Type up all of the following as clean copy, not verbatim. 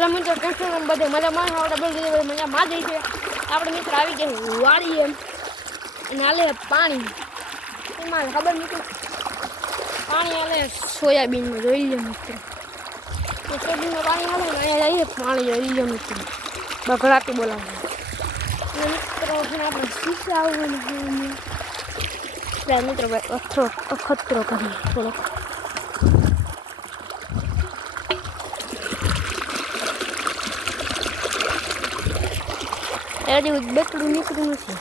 Hello मित्रों केम छो बधे मजामां आपणे बधे मजामां જ છે આપણે મિત્ર આવી ગયા વાડીએ અને આલે પાણી એમાં ખબર નથી પાણી આલે સોયાબીનમાં જોઈ લે મિત્ર તો સોયાબીનમાં પાણી આલે ને અહીંયા જઈએ પાણી જોઈ લે મિત્ર બગડાટી બોલાવે અને મિત્રો આપણે શીશા આવવાનું મિત્રો અખતરો કરીએ થોડોક Ada betul ni kurang sih.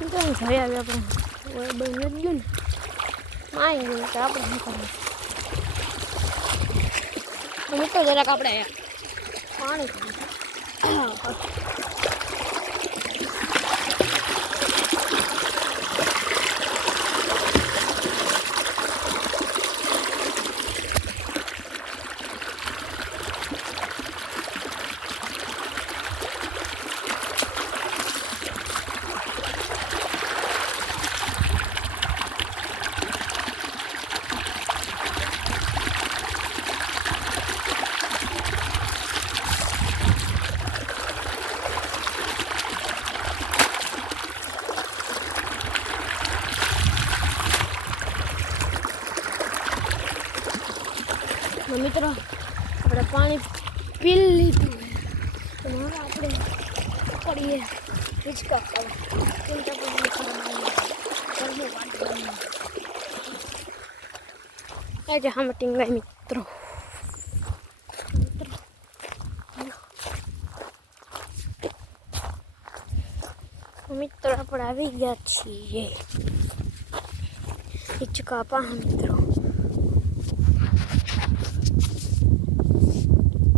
Kita saya ada apa? Banyak jun. Main kita apa ni? Kami tu jarak apa ya? Mana? મિત્રો આપણે પાણી પી લીધું તો હવે આપણે પડીએ હિંચકા આજે હમ ટીંગાય મિત્રો મિત્રો આપણે આવી ગયા છીએ હિંચકા પા મિત્રો